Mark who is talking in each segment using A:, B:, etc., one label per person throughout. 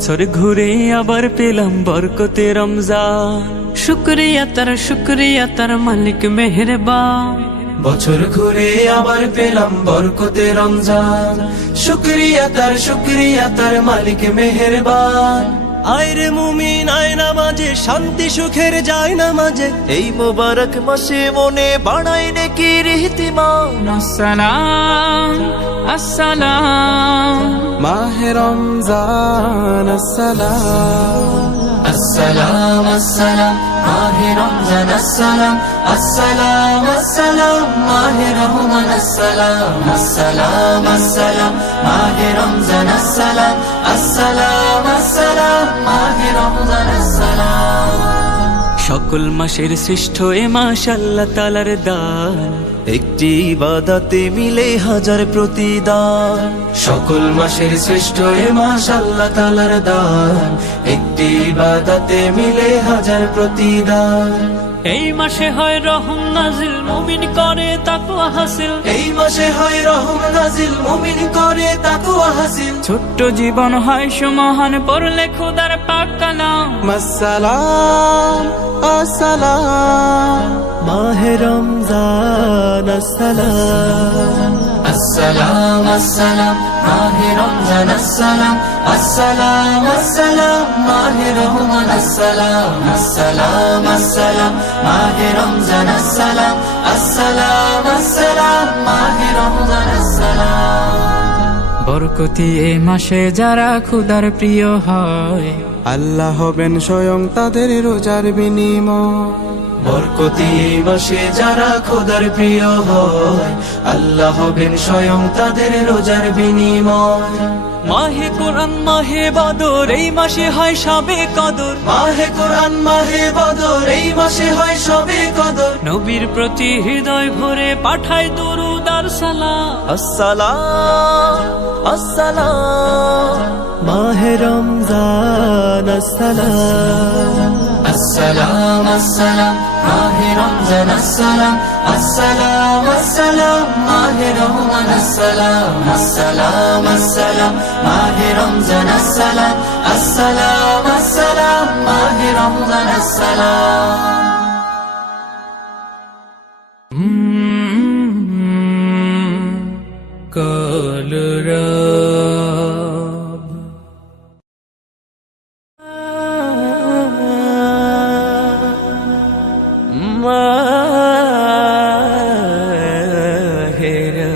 A: বছর ঘুরে আবার পেলাম বরকতে রমজান।
B: শুকরিয়া তার মালিক মেহেরবান।
A: বছর ঘুরে আবার পেলাম বরকতে রমজান। শুকরিয়া তার মালিক মেহেরবান।
C: আয়রে মুমিন আয় নামাজে, শান্তি সুখের যায় নামাজে, এই মোবারক মাসে মনে বাড়াই নেকির ইহতিমাম।
B: আসসালাম আসসালাম
A: মাহে রমজান আসসালাম। আসসালাম আসসালাম মাহে রমজান আসসালাম। আসসালাম আসসালাম মাহে রহমান আসসালাম। আসসালাম আসসালাম মাহে রমজান আসসালাম। আসসালাম আসসালাম মাহে রমজান আসসালাম। সকল মাসের শ্রেষ্ঠ এ মাস আল্লাহ তাআলার দান,
C: একটি ইবাদতে মিলে হাজার প্রতিদান।
A: সকল মাসের শ্রেষ্ঠ এ মাস আল্লাহ তাআলার দান, একটি ইবাদতে মিলে হাজার প্রতিদান।
B: এই মাসে হয় রহম নাজিল, মুমিন করে তাকওয়া হাসিল।
A: এই মাসে হয় রহম নাজিল, মুমিন করে তাকওয়া হাসিল।
B: ছোট্ট জীবন হয় সুমহান, পড়লে খোদার পাক কালাম।
A: আসসালাম আসসালাম
C: মাহে রমজান আসসালাম।
A: আসসালাম আসসালাম মাহে রমজান আসসালাম। আসসালাম আসসালাম মাহে রহমান আসসালাম। আসসালাম আসসালাম মাহে রমজান আসসালাম। আসসালাম আসসালাম মাহে রমজান আসসালাম।
B: বরকতি এই মাসে যারা খোদার প্রিয় হয়,
A: আল্লাহ হবেন স্বয়ং তাদের রোজার বিনিময়। বরকতি এই মাসে যারা খোদার প্রিয় হয়, আল্লাহ হবেন স্বয়ং তাদের রোজার বিনিময়।
B: মাহে কোরআন মাহে বদর এই মাসে হয় সবে কদর।
A: মাহে কোরআন মাহে বদর এই মাসে হয় সবে কদর।
B: নবীর প্রতি হৃদয় ভরে পাঠায় দুরূদ আর সালাম।
C: আসসালাম আসসালাম মাহে রমজান আসসালাম।
A: আসসালাম আসসালাম মাহে রমজান আসসালাম। আসসালাম আসসালাম মাহে রহমান আসসালাম। আসসালাম আসসালাম মাহে রমজান আসসালাম। আসসালাম আসসালাম মাহে রমজান আসসালাম।
B: কলরব মাহে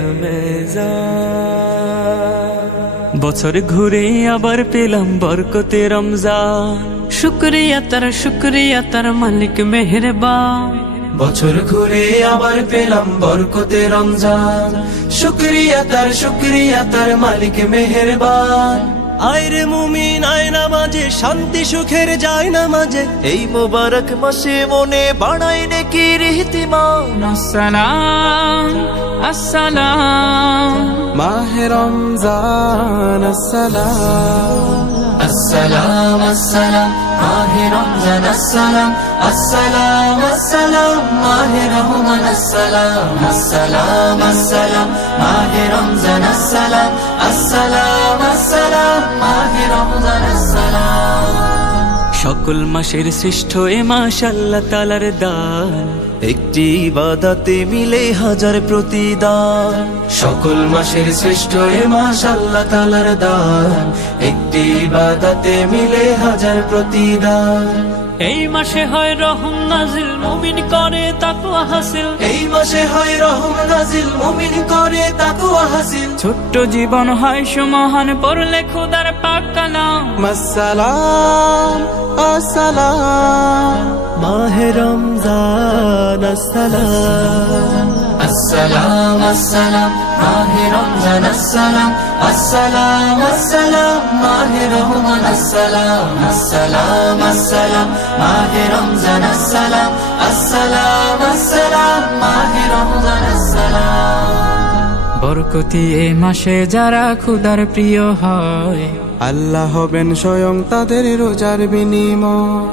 B: রমজান।
A: বছর ঘুরে আবার পেলাম বরকতে রমজান।
B: শুকরিয়া তার মালিক মেহেরবান।
A: বছর ঘুরে আবার পেলাম বরকতে রমজান। শুকরিয়া তার মালিক মেহেরবান।
C: আয়রে মুমিন আয় নামাজে, শান্তি সুখের যায় নামাজে, এই মোবারক মাসে মনে বাড়াই নেকির ইহতিমাম।
B: আসসালাম আসসালাম
A: মাহে রমজান আসসালাম। আসসালাম আসসালাম মাহে রমজান আসসালাম। আসসালাম আসসালাম মাহে রহমান আসসালাম। আসসালাম আসসালাম মাহে রমজান আসসালাম। আসসালাম আসসালাম মাহে রমজান আসসালাম। সকল মাসের শ্রেষ্ঠ এ মাস আল্লাহ তাআলার দান,
C: একটি ইবাদতে মিলে হাজার প্রতিদান।
A: সকল মাসের শ্রেষ্ঠ এ মাস আল্লাহ তাআলার দান, একটি ইবাদতে মিলে হাজার প্রতিদান।
B: এই মাসে হয় রহম নাজিল, মুমিন করে তাকওয়া হাসিল।
A: এই মাসে হয় রহম নাজিল, মুমিন করে তাকওয়া হাসিল।
B: ছোট্ট জীবন হয় সুমহান, পড়লে খোদার পাক কালাম।
A: আসসালাম আসসালাম
C: মাহে রমজান আসসালাম।
A: আসসালাম আসসালাম মাহে রমজান আসসালাম। আসসালাম আসসালাম মাহে রহমান আসসালাম। আসসালাম আসসালাম মাহে রমজান আসসালাম। আসসালাম আসসালাম মাহে রমজান আসসালাম।
B: বরকতি এই মাসে যারা খোদার প্রিয় হয়,
A: আল্লাহ হবেন স্বয়ং তাদের রোজার বিনিময়।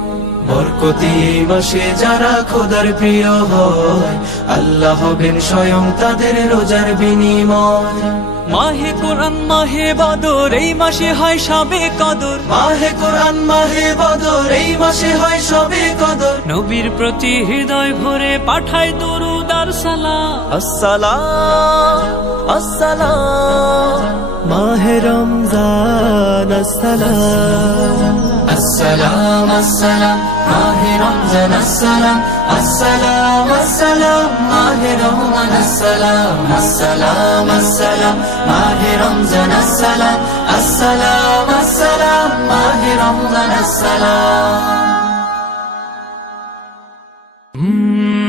A: বরকতি এই মাসে যারা খোদার প্রিয় হয় আল্লাহ হবেন স্বয়ং তাদের রোজার বিনিময়
B: মাহে কোরআন মাহে বদর এই মাসে হয় সবে কদর
A: মাহে কোরআন মাহে বদর এই মাসে হয় সবে কদর
B: নবীর প্রতি হৃদয় ভরে পাঠায় দরুদ আর সালাম
C: আসসালাম আসসালাম মাহে রমজান আসসালাম
A: আসসালাম আসসালাম মাহে রমজান আসসালাম আসসালাম আসসালাম মাহে রহমান আসসালাম আসসালাম আসসালাম মাহে রমজান আসসালাম আসসালাম আসসালাম মাহে রমজান আসসালাম